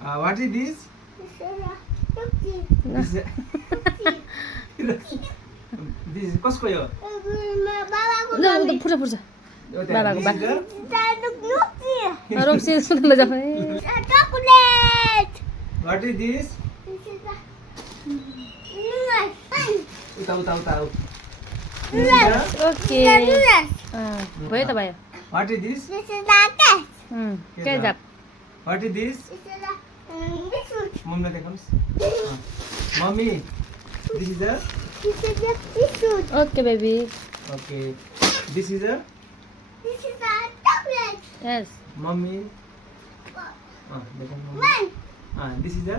What is this? This is कसको यो? उता फुर्छ फुर्छ बाबाको बा रोक्सी सुन्नु जाने What is this? उता उता उता आऊ. ओके भयो त भयो What is this? के जाप What is this? मम्मीलाई देखाउनुस्. Mommy, this is a. Okay baby Okay. This is a. Yes Mommy. देखाउनु mummy. This is a.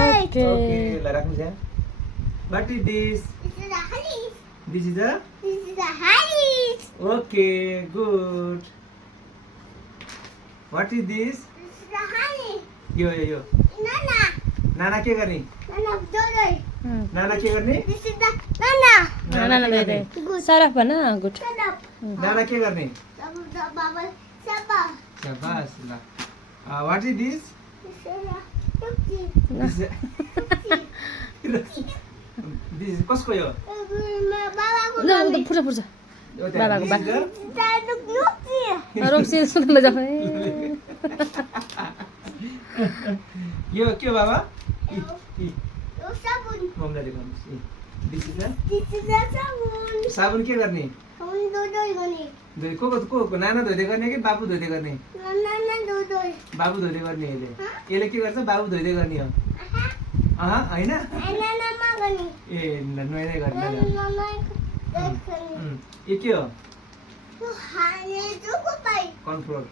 Okay Okay. ल राख्नु छ. What is this? This is a. Okay. Good. What is this? यो यो यो. नाना के गर्ने? नाना के गर्ने? नाना दे दे सरफ बना गुड नाना के गर्ने? शाबास ल. What is this? This is कसको यो? उता फुर्छ फुर्छ बाबाको बा This is रोक्सी सुन्नु जाने यो के हो बाबा? मम्मीलाई देखाउनुस्. This is a. साबुन के गर्ने? धोइ को नाना धोइदै गर्ने कि बाबु धोइदै गर्ने? बाबु धोइदै गर्ने यसले. यसले के गर्छ? बाबु धोइदै गर्ने हो. हैन? ए नुहाइदै गर्ने. यो के हो? कन्फ्लोर.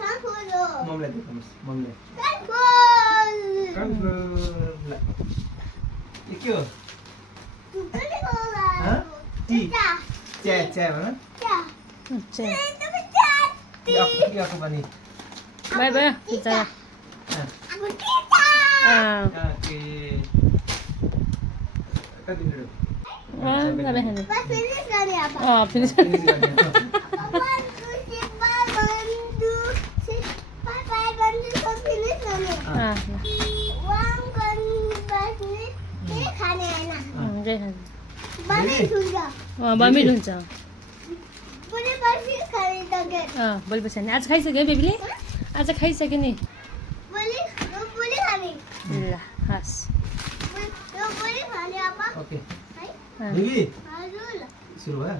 मम्मीलाई देखाउनुस्. मम्मीलाई. कन्फ्लोर. ल. यो के हो? टी. चिया भन. आफू पनि. बाय बाय बिचारा ओके. कति मिनट? फिनिस फिनिस गर्ने. बमिट हुन्छ भोलि पछि आज खाइसक्यो बेबीले आज खाइसक्यो नि ल हस् ओके. बेबी सुरु भयो.